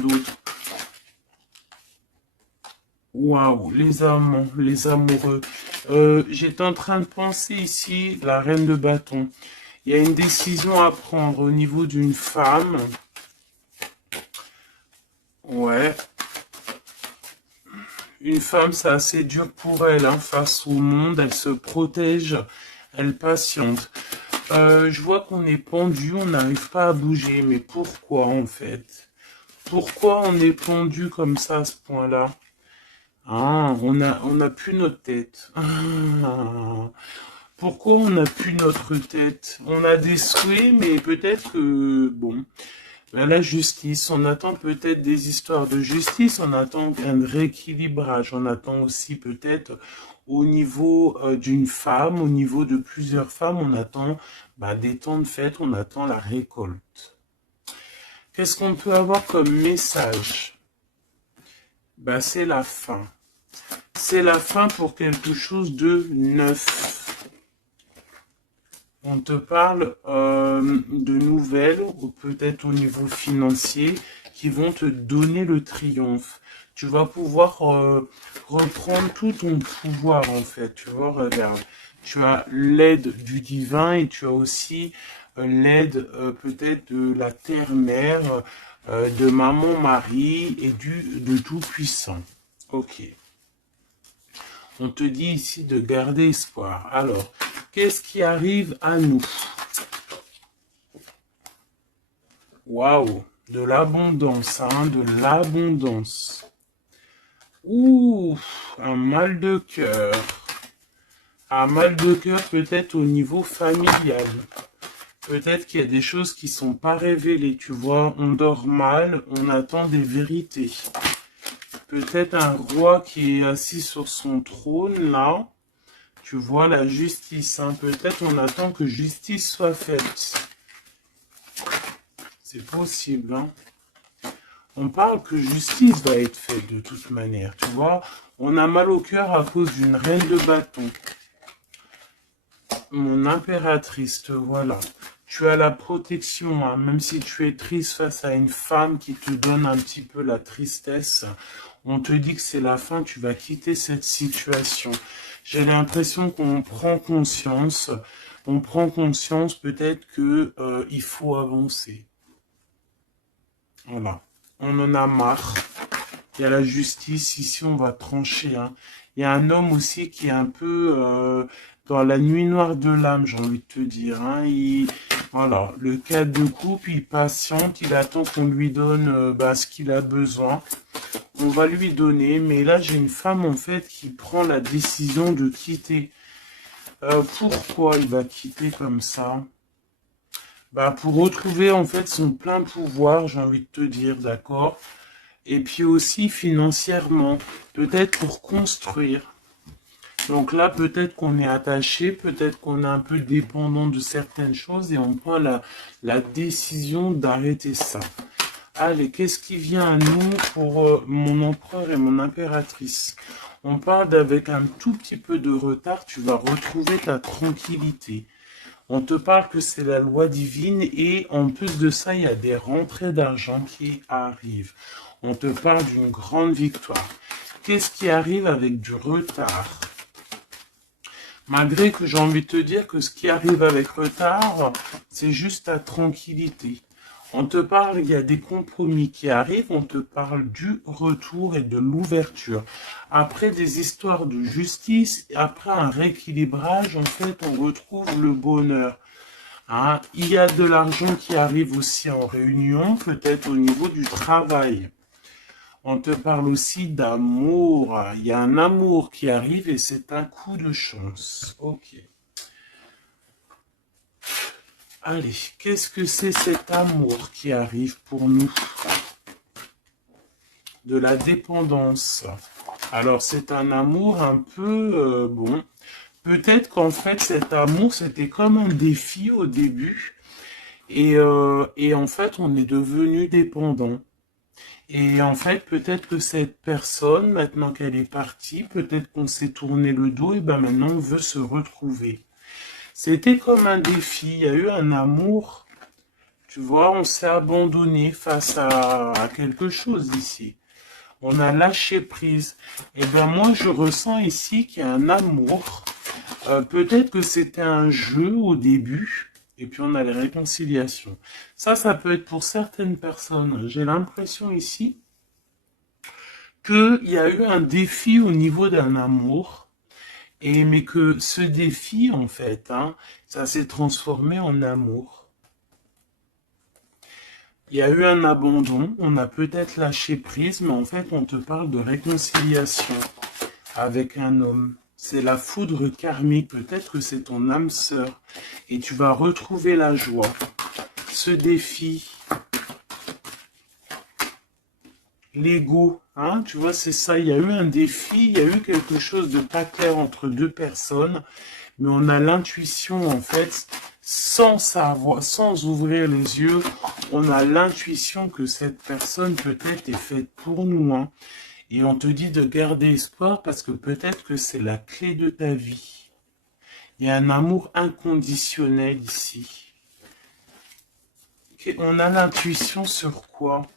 d'autre? Waouh, les amants, les amoureux. J'étais en train de penser ici, la reine de bâton. Il y a une décision à prendre au niveau d'une femme. Ouais, une femme, c'est assez dur pour elle, hein, face au monde. Elle se protège, elle patiente. Je vois qu'on est pendu, on n'arrive pas à bouger. Mais pourquoi en fait? Pourquoi on est pendu comme ça à ce point-là? Ah, on a plus notre tête. Ah, pourquoi on n'a plus notre tête? On a des souhaits, mais peut-être que, bon, ben, la justice, on attend peut-être des histoires de justice, on attend un rééquilibrage, on attend aussi peut-être au niveau d'une femme, au niveau de plusieurs femmes, on attend ben, des temps de fête, on attend la récolte. Qu'est-ce qu'on peut avoir comme message? Ben, c'est la fin. C'est la fin pour quelque chose de neuf. On te parle de nouvelles, ou peut-être au niveau financier, qui vont te donner le triomphe. Tu vas pouvoir reprendre tout ton pouvoir en fait. Tu vois, regarde. Tu as l'aide du divin et tu as aussi l'aide peut-être de la terre-mère, de maman Marie et de Tout-Puissant. Ok. On te dit ici de garder espoir. Alors, qu'est-ce qui arrive à nous? Waouh, de l'abondance, hein, de l'abondance. Ouh, un mal de cœur. Un mal de cœur peut-être au niveau familial. Peut-être qu'il y a des choses qui ne sont pas révélées, tu vois. On dort mal, on attend des vérités. Peut-être un roi qui est assis sur son trône, là. Tu vois la justice, hein. Peut-être on attend que justice soit faite. C'est possible, hein. On parle que justice va être faite de toute manière, tu vois. On a mal au cœur à cause d'une reine de bâton. Mon impératrice, te voilà. Tu as la protection, hein. Même si tu es triste face à une femme qui te donne un petit peu la tristesse, on te dit que c'est la fin, tu vas quitter cette situation. J'ai l'impression qu'on prend conscience. On prend conscience peut-être que il faut avancer. Voilà. On en a marre. Il y a la justice. Ici, on va trancher. Hein. Il y a un homme aussi qui est un peu dans la nuit noire de l'âme, j'ai envie de te dire. Hein. Voilà. Le cadre de couple, il patiente. Il attend qu'on lui donne ce qu'il a besoin. On va lui donner. Mais là, j'ai une femme, en fait, qui prend la décision de quitter. Pourquoi il va quitter comme ça? Bah, pour retrouver en fait son plein pouvoir, j'ai envie de te dire, d'accord? Et puis aussi financièrement, peut-être pour construire. Donc là, peut-être qu'on est attaché, peut-être qu'on est un peu dépendant de certaines choses et on prend la décision d'arrêter ça. Allez, qu'est-ce qui vient à nous pour mon empereur et mon impératrice? On parle d'avec un tout petit peu de retard, tu vas retrouver ta tranquillité. On te parle que c'est la loi divine et en plus de ça, il y a des rentrées d'argent qui arrivent. On te parle d'une grande victoire. Qu'est-ce qui arrive avec du retard? Malgré que j'ai envie de te dire que ce qui arrive avec retard, c'est juste ta tranquillité. On te parle, il y a des compromis qui arrivent, on te parle du retour et de l'ouverture. Après des histoires de justice, après un rééquilibrage, en fait, on retrouve le bonheur. Hein, il y a de l'argent qui arrive aussi en réunion, peut-être au niveau du travail. On te parle aussi d'amour. Il y a un amour qui arrive et c'est un coup de chance. Ok. Allez, qu'est-ce que c'est cet amour qui arrive pour nous? De la dépendance. Alors, c'est un amour un peu, bon, peut-être qu'en fait, cet amour, c'était comme un défi au début. Et en fait, on est devenu dépendant. Et en fait, peut-être que cette personne, maintenant qu'elle est partie, peut-être qu'on s'est tourné le dos, et ben maintenant on veut se retrouver. C'était comme un défi, il y a eu un amour Tu vois, on s'est abandonné face à quelque chose ici. On a lâché prise. Et bien moi, je ressens ici qu'il y a un amour. Peut-être que c'était un jeu au début. Et puis on a les réconciliations. Ça peut être pour certaines personnes. J'ai l'impression ici qu'il y a eu un défi au niveau d'un amour. Et mais que ce défi, en fait, hein, ça s'est transformé en amour. Il y a eu un abandon, on a peut-être lâché prise, mais en fait, on te parle de réconciliation avec un homme. C'est la foudre karmique, peut-être que c'est ton âme sœur, et tu vas retrouver la joie. Ce défi, l'ego, hein, tu vois, c'est ça, il y a eu un défi, il y a eu quelque chose de pas clair entre deux personnes, mais on a l'intuition, en fait, sans savoir, sans ouvrir les yeux, on a l'intuition que cette personne peut-être est faite pour nous, hein. Et on te dit de garder espoir parce que peut-être que c'est la clé de ta vie. Il y a un amour inconditionnel ici. On a l'intuition sur quoi?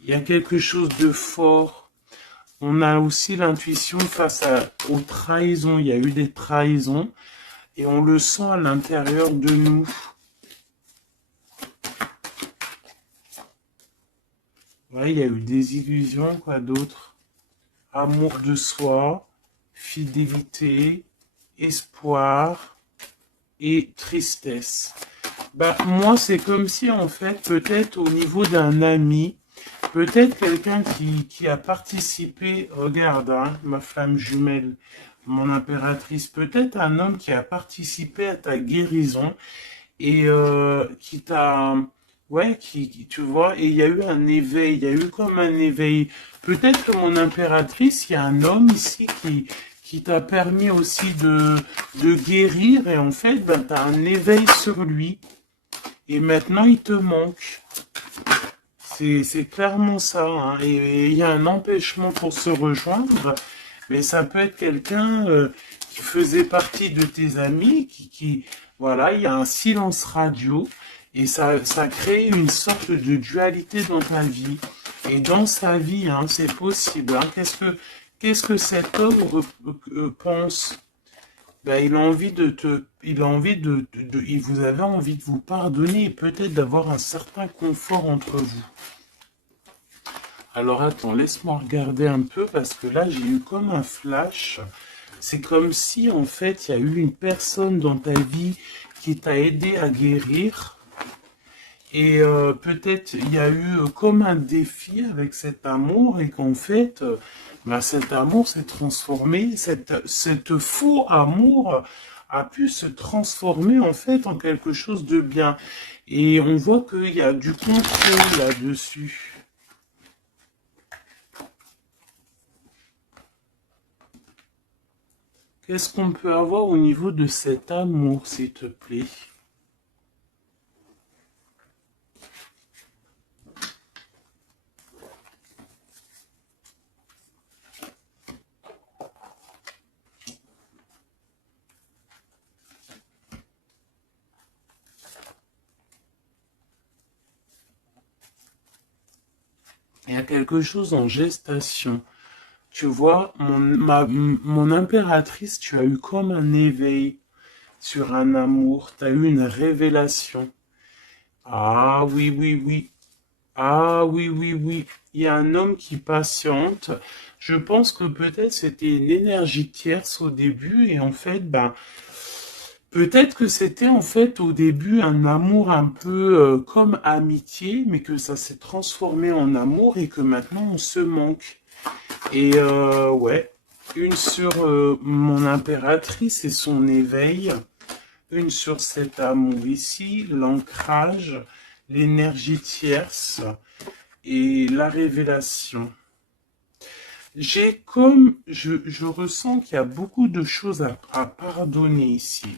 Il y a quelque chose de fort. On a aussi l'intuition face aux trahisons. Il y a eu des trahisons. Et on le sent à l'intérieur de nous. Ouais, il y a eu des illusions, quoi d'autre? Amour de soi, fidélité, espoir et tristesse. Bah, moi, c'est comme si, en fait, peut-être au niveau d'un ami, peut-être quelqu'un qui a participé, regarde, hein, ma flamme jumelle, mon impératrice, peut-être un homme qui a participé à ta guérison et qui t'a, ouais, tu vois, et il y a eu un éveil, il y a eu comme un éveil. Peut-être que mon impératrice, il y a un homme ici qui t'a permis aussi de guérir et en fait, ben, tu as un éveil sur lui et maintenant il te manque. C'est clairement ça, hein. Et il y a un empêchement pour se rejoindre, mais ça peut être quelqu'un qui faisait partie de tes amis, voilà, il y a un silence radio, et ça crée une sorte de dualité dans ta vie. Et dans sa vie, hein, c'est possible, hein. Qu'est-ce que cet homme pense? Ben, il a envie il a envie vous avez envie de vous pardonner et peut-être d'avoir un certain confort entre vous. Alors attends, laisse-moi regarder un peu parce que là j'ai eu comme un flash. C'est comme si en fait il y a eu une personne dans ta vie qui t'a aidé à guérir. Et peut-être il y a eu comme un défi avec cet amour et qu'en fait ben, cet amour s'est transformé, cette faux amour a pu se transformer en fait en quelque chose de bien. Et on voit qu'il y a du contrôle là-dessus. Qu'est-ce qu'on peut avoir au niveau de cet amour, s'il te plaît? Il y a quelque chose en gestation. Tu vois, mon impératrice, tu as eu comme un éveil sur un amour, tu as eu une révélation. Ah oui, oui, oui. Ah oui, oui, oui. Il y a un homme qui patiente. Je pense que peut-être c'était une énergie tierce au début et en fait, ben, peut-être que c'était en fait au début un amour un peu comme amitié, mais que ça s'est transformé en amour et que maintenant on se manque. Et ouais, une sur mon impératrice et son éveil, une sur cet amour ici, l'ancrage, l'énergie tierce et la révélation. Je ressens qu'il y a beaucoup de choses à pardonner ici.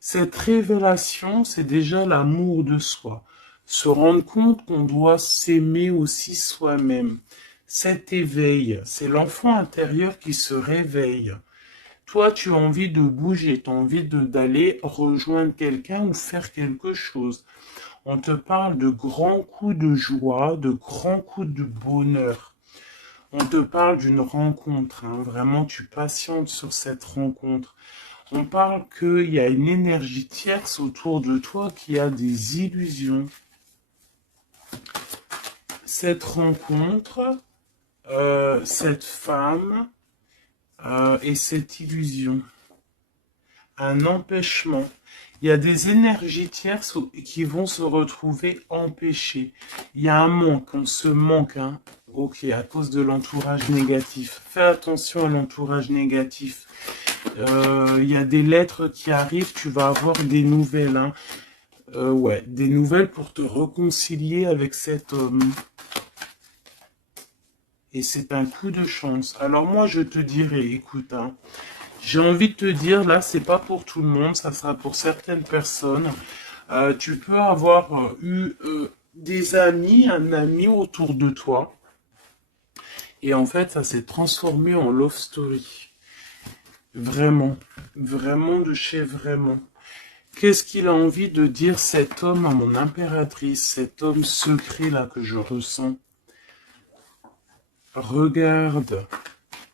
Cette révélation, c'est déjà l'amour de soi. Se rendre compte qu'on doit s'aimer aussi soi-même. Cet éveil, c'est l'enfant intérieur qui se réveille. Toi, tu as envie de bouger, tu as envie d'aller rejoindre quelqu'un ou faire quelque chose. On te parle de grands coups de joie, de grands coups de bonheur. On te parle d'une rencontre, hein. Vraiment, tu patientes sur cette rencontre. On parle qu'il y a une énergie tierce autour de toi qui a des illusions. Cette rencontre, cette femme et cette illusion. Un empêchement. Il y a des énergies tierces qui vont se retrouver empêchées. Il y a un manque, on se manque, hein. Ok, à cause de l'entourage négatif. Fais attention à l'entourage négatif. Il y a des lettres qui arrivent, tu vas avoir des nouvelles, hein. Ouais, des nouvelles pour te réconcilier avec cet homme. Et c'est un coup de chance. Alors moi, je te dirais, écoute, hein, j'ai envie de te dire, là, c'est pas pour tout le monde, ça sera pour certaines personnes. Tu peux avoir eu des amis, un ami autour de toi. Et en fait, ça s'est transformé en love story. Vraiment. Vraiment de chez vraiment. Qu'est-ce qu'il a envie de dire cet homme à mon impératrice, cet homme secret là que je ressens? Regarde,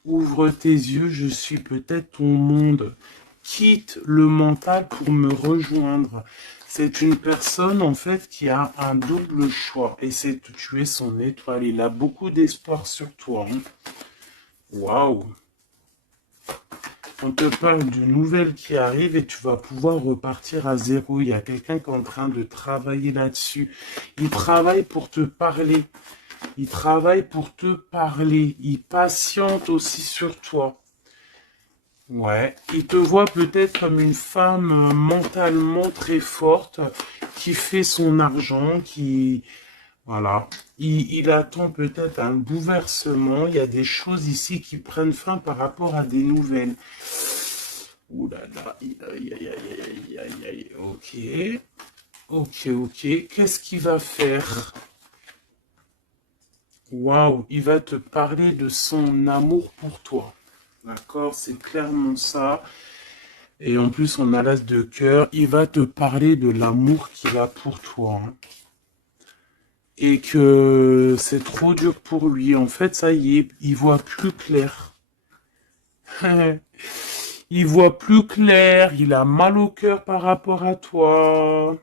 ouvre tes yeux, je suis peut-être ton monde. Quitte le mental pour me rejoindre. C'est une personne en fait qui a un double choix et c'est de tuer son étoile. Il a beaucoup d'espoir sur toi. Hein. Waouh! On te parle d'une nouvelle qui arrive et tu vas pouvoir repartir à zéro. Il y a quelqu'un qui est en train de travailler là-dessus. Il travaille pour te parler. Il travaille pour te parler. Il patiente aussi sur toi. Ouais. Il te voit peut-être comme une femme mentalement très forte qui fait son argent, qui... Voilà. Il attend peut-être un bouleversement. Il y a des choses ici qui prennent fin par rapport à des nouvelles. Ouh là là. Aïe, aïe, aïe, aïe, aïe, aïe. Ok. Ok, ok. Qu'est-ce qu'il va faire? Waouh. Il va te parler de son amour pour toi. D'accord? C'est clairement ça. Et en plus, on a l'as de cœur. Il va te parler de l'amour qu'il a pour toi. Hein. Et que c'est trop dur pour lui. En fait, ça y est, il voit plus clair. Il voit plus clair, il a mal au cœur par rapport à toi.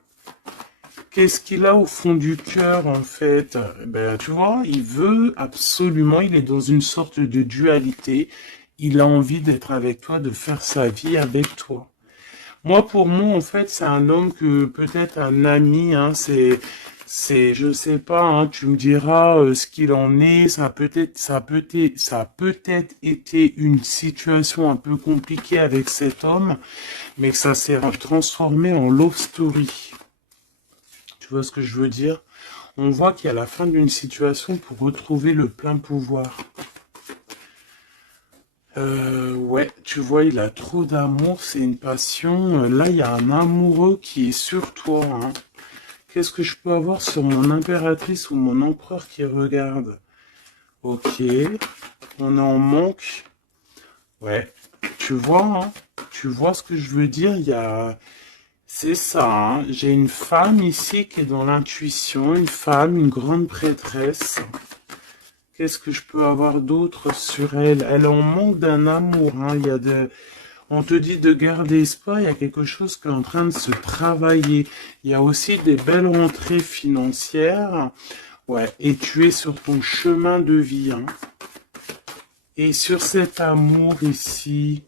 Qu'est-ce qu'il a au fond du cœur, en fait? Ben, tu vois, il veut absolument, il est dans une sorte de dualité. Il a envie d'être avec toi, de faire sa vie avec toi. Moi, pour moi, en fait, c'est un homme que peut-être un ami, hein, je sais pas, hein, tu me diras ce qu'il en est. Ça a peut-être été une situation un peu compliquée avec cet homme, mais que ça s'est transformé en love story. Tu vois ce que je veux dire? On voit qu'il y a la fin d'une situation pour retrouver le plein pouvoir. Ouais, tu vois, il a trop d'amour, c'est une passion. Là, il y a un amoureux qui est sur toi. Hein. Qu'est-ce que je peux avoir sur mon impératrice ou mon empereur qui regarde? Ok, on en manque. Ouais, tu vois, hein, tu vois ce que je veux dire? Il y a... C'est ça, hein. J'ai une femme ici qui est dans l'intuition, une femme, une grande prêtresse. Qu'est-ce que je peux avoir d'autre sur elle? Elle en manque d'un amour. Hein. Il y a de... On te dit de garder espoir, il y a quelque chose qui est en train de se travailler. Il y a aussi des belles rentrées financières. Ouais, et tu es sur ton chemin de vie. Hein. Et sur cet amour ici,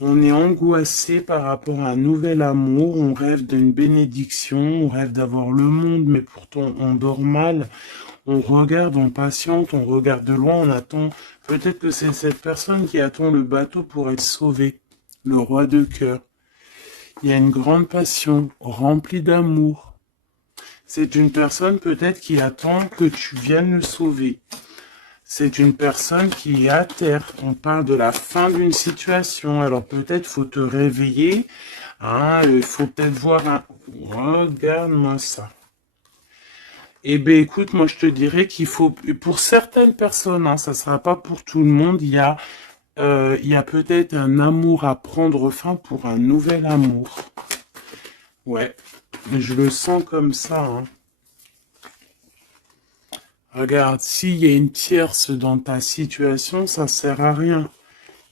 on est angoissé par rapport à un nouvel amour. On rêve d'une bénédiction, on rêve d'avoir le monde, mais pourtant on dort mal. On regarde, on patiente, on regarde de loin, on attend. Peut-être que c'est cette personne qui attend le bateau pour être sauvée. Le roi de cœur. Il y a une grande passion, remplie d'amour. C'est une personne peut-être qui attend que tu viennes le sauver. C'est une personne qui est à terre. On parle de la fin d'une situation. Alors peut-être faut te réveiller. Hein, il faut peut-être voir un... Regarde-moi ça. Eh bien, écoute, moi, je te dirais qu'il faut, pour certaines personnes, hein, ça sera pas pour tout le monde, il y a peut-être un amour à prendre fin pour un nouvel amour. Ouais, je le sens comme ça, hein. Regarde, s'il y a une tierce dans ta situation, ça sert à rien.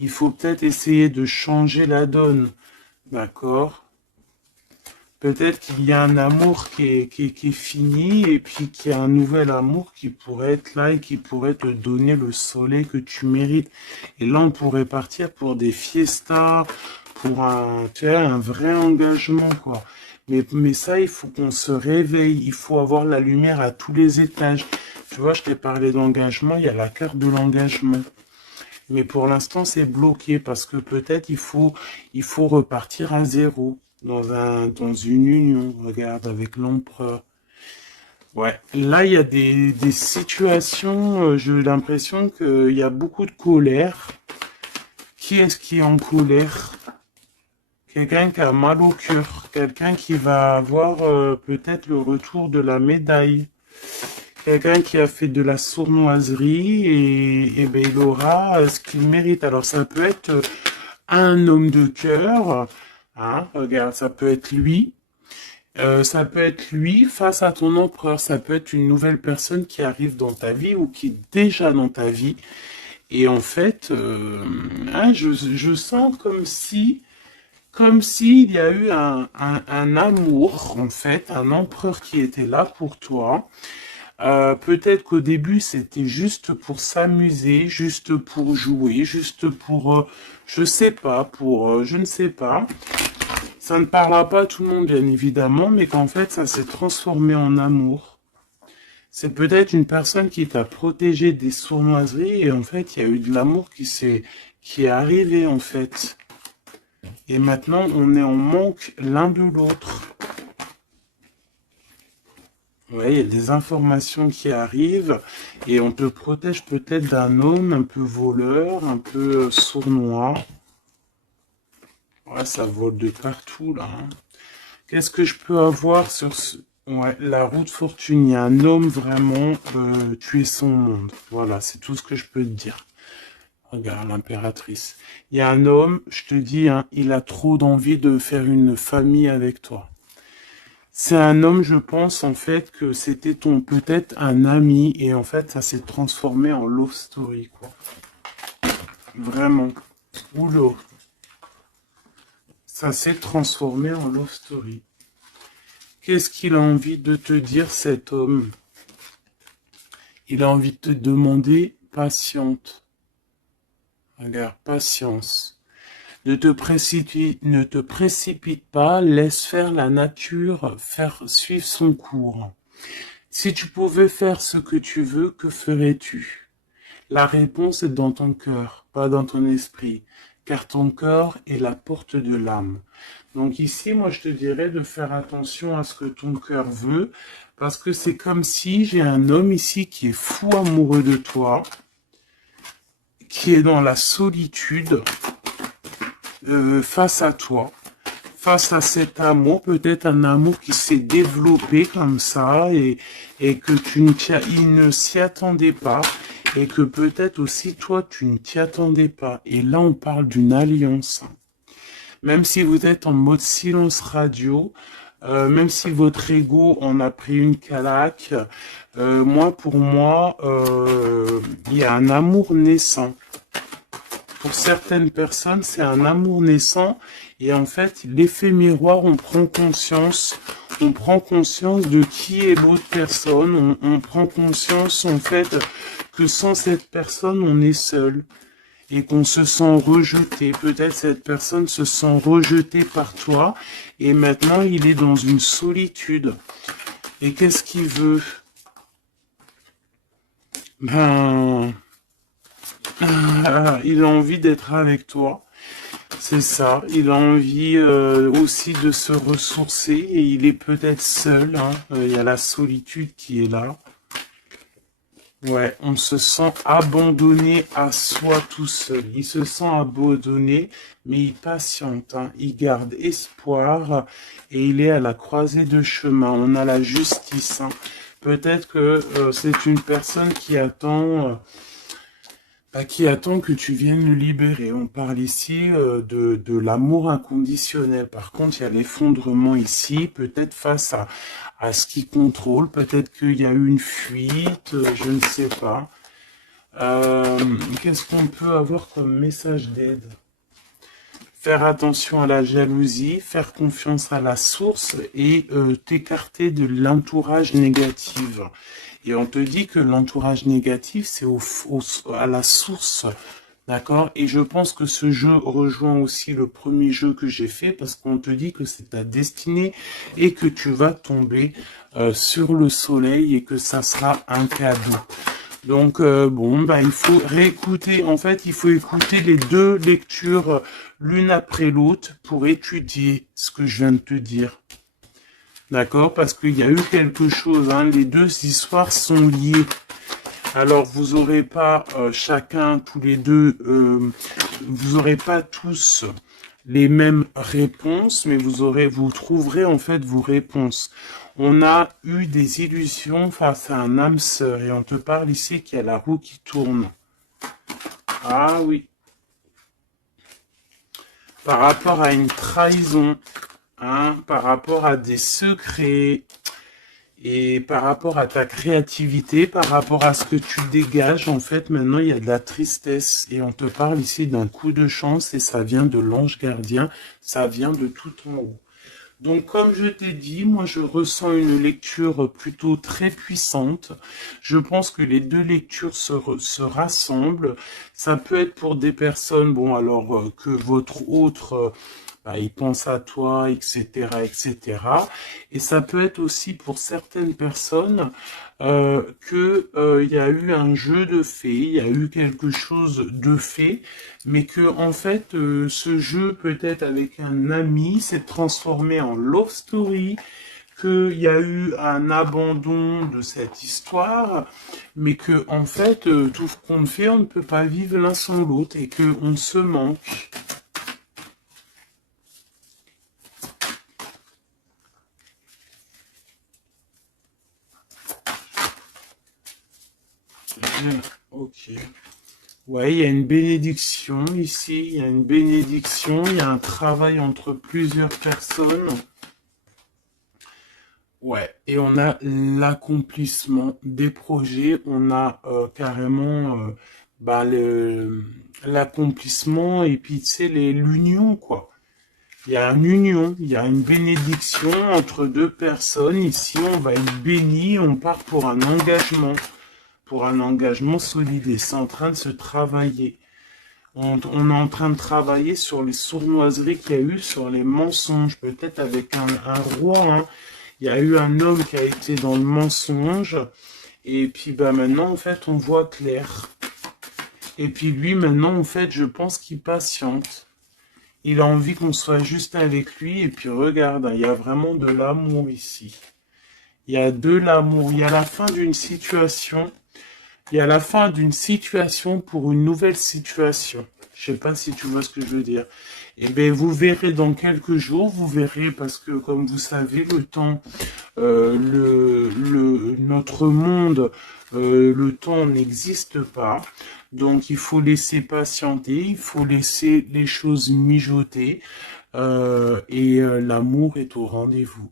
Il faut peut-être essayer de changer la donne, d'accord? Peut-être qu'il y a un amour qui est fini et puis qu'il y a un nouvel amour qui pourrait être là et qui pourrait te donner le soleil que tu mérites. Et là, on pourrait partir pour des fiestas, pour un, tu vois, un vrai engagement, quoi. Mais ça, il faut qu'on se réveille, il faut avoir la lumière à tous les étages. Tu vois, je t'ai parlé d'engagement, il y a la carte de l'engagement. Mais pour l'instant, c'est bloqué parce que peut-être il faut repartir à zéro dans une union. Regarde, avec l'empereur. Ouais, là, il y a des situations, j'ai l'impression qu'il y a beaucoup de colère. Qui est-ce qui est en colère? Quelqu'un qui a mal au cœur, quelqu'un qui va avoir peut-être le retour de la médaille. Quelqu'un qui a fait de la sournoiserie et ben, il aura ce qu'il mérite. Alors ça peut être un homme de cœur, hein, regarde, ça peut être lui face à ton empereur, ça peut être une nouvelle personne qui arrive dans ta vie ou qui est déjà dans ta vie. Et en fait, hein, je sens comme s'il y a eu un amour, en fait, un empereur qui était là pour toi. Peut-être qu'au début, c'était juste pour s'amuser, juste pour jouer, juste pour, je sais pas, pour, je ne sais pas. Ça ne parlera pas à tout le monde, bien évidemment, mais qu'en fait, ça s'est transformé en amour. C'est peut-être une personne qui t'a protégé des sournoiseries et en fait, il y a eu de l'amour qui est arrivé, en fait. Et maintenant, on est en manque l'un de l'autre. Ouais, il y a des informations qui arrivent et on te protège peut-être d'un homme un peu voleur, un peu sournois. Ouais, ça vole de partout là, hein. Qu'est-ce que je peux avoir sur ce... Ouais, la route fortune, il y a un homme vraiment, tu es son monde. Voilà, c'est tout ce que je peux te dire. Regarde, l'impératrice. Il y a un homme, je te dis, hein, il a trop d'envie de faire une famille avec toi. C'est un homme, je pense, en fait, que c'était ton peut-être un ami, et en fait, ça s'est transformé en love story, quoi. Vraiment. Oula. Ça s'est transformé en love story. Qu'est-ce qu'il a envie de te dire, cet homme? Il a envie de te demander patiente. Regarde, patience. Ne te précipite pas, laisse faire la nature, faire suivre son cours. Si tu pouvais faire ce que tu veux, que ferais-tu? La réponse est dans ton cœur, pas dans ton esprit, car ton cœur est la porte de l'âme. Donc ici, moi, je te dirais de faire attention à ce que ton cœur veut, parce que c'est comme si j'ai un homme ici qui est fou amoureux de toi, qui est dans la solitude face à toi, face à cet amour, peut-être un amour qui s'est développé comme ça et que il ne s'y attendait pas et que peut-être aussi toi tu ne t'y attendais pas. Et là on parle d'une alliance. Même si vous êtes en mode silence radio, même si votre ego en a pris une calaque, pour moi, il y a un amour naissant. Pour certaines personnes, c'est un amour naissant et en fait, l'effet miroir, on prend conscience de qui est l'autre personne, on prend conscience en fait que sans cette personne, on est seul et qu'on se sent rejeté. Peut-être cette personne se sent rejetée par toi et maintenant, il est dans une solitude. Et qu'est-ce qu'il veut? Ben... il a envie d'être avec toi, c'est ça. Il a envie aussi de se ressourcer et il est peut-être seul, hein. Il y a la solitude qui est là. Ouais, on se sent abandonné à soi tout seul. Il se sent abandonné, mais il patiente, hein. Il garde espoir et il est à la croisée de chemin. On a la justice, hein. Peut-être que c'est une personne qui attend... qui attend que tu viennes le libérer. On parle ici de l'amour inconditionnel. Par contre, il y a l'effondrement ici, peut-être face à ce qui contrôle, peut-être qu'il y a eu une fuite, je ne sais pas. Qu'est-ce qu'on peut avoir comme message d'aide? Faire attention à la jalousie, faire confiance à la source et t'écarter de l'entourage négatif. Et on te dit que l'entourage négatif, c'est à la source. D'accord? Et je pense que ce jeu rejoint aussi le premier jeu que j'ai fait parce qu'on te dit que c'est ta destinée et que tu vas tomber sur le soleil et que ça sera un cadeau. Donc bon, bah il faut réécouter. En fait, il faut écouter les deux lectures l'une après l'autre pour étudier ce que je viens de te dire. D'accord? Parce qu'il y a eu quelque chose. Hein, les deux histoires sont liées. Alors vous aurez pas chacun, tous les deux, vous aurez pas tous les mêmes réponses, mais vous trouverez en fait vos réponses. On a eu des illusions face à un âme sœur et on te parle ici qu'il y a la roue qui tourne. Ah oui. Par rapport à une trahison, hein, par rapport à des secrets, et par rapport à ta créativité, par rapport à ce que tu dégages, en fait, maintenant, il y a de la tristesse. Et on te parle ici d'un coup de chance et ça vient de l'ange gardien, ça vient de tout en haut. Donc, comme je t'ai dit, moi, je ressens une lecture plutôt très puissante. Je pense que les deux lectures se rassemblent. Ça peut être pour des personnes, bon, alors que votre autre... bah, il pense à toi, etc., etc. Et ça peut être aussi pour certaines personnes que il y a eu un jeu de fées, il y a eu quelque chose de fait, mais que en fait ce jeu peut-être avec un ami s'est transformé en love story, qu'il y a eu un abandon de cette histoire, mais que en fait tout ce qu'on fait, on ne peut pas vivre l'un sans l'autre et que on se manque. Ok. Ouais, il y a une bénédiction ici, il y a une bénédiction, il y a un travail entre plusieurs personnes. Ouais, et on a l'accomplissement des projets, on a carrément bah, l'accomplissement et puis tu sais, l'union quoi. Il y a une union, il y a une bénédiction entre deux personnes. Ici, on va être béni, on part pour un engagement solide et c'est en train de se travailler. On est en train de travailler sur les sournoiseries qu'il y a eu, sur les mensonges, peut-être avec un roi. Hein. Il y a eu un homme qui a été dans le mensonge, et puis bah maintenant en fait on voit clair. Et puis lui maintenant en fait je pense qu'il patiente. Il a envie qu'on soit juste avec lui, et puis regarde, hein, il y a vraiment de l'amour ici. Il y a de l'amour, il y a la fin d'une situation. Il y a la fin d'une situation pour une nouvelle situation. Je sais pas si tu vois ce que je veux dire. Eh bien, vous verrez dans quelques jours, vous verrez parce que, comme vous savez, le temps, notre monde, le temps n'existe pas. Donc, il faut laisser patienter, il faut laisser les choses mijoter, et l'amour est au rendez-vous.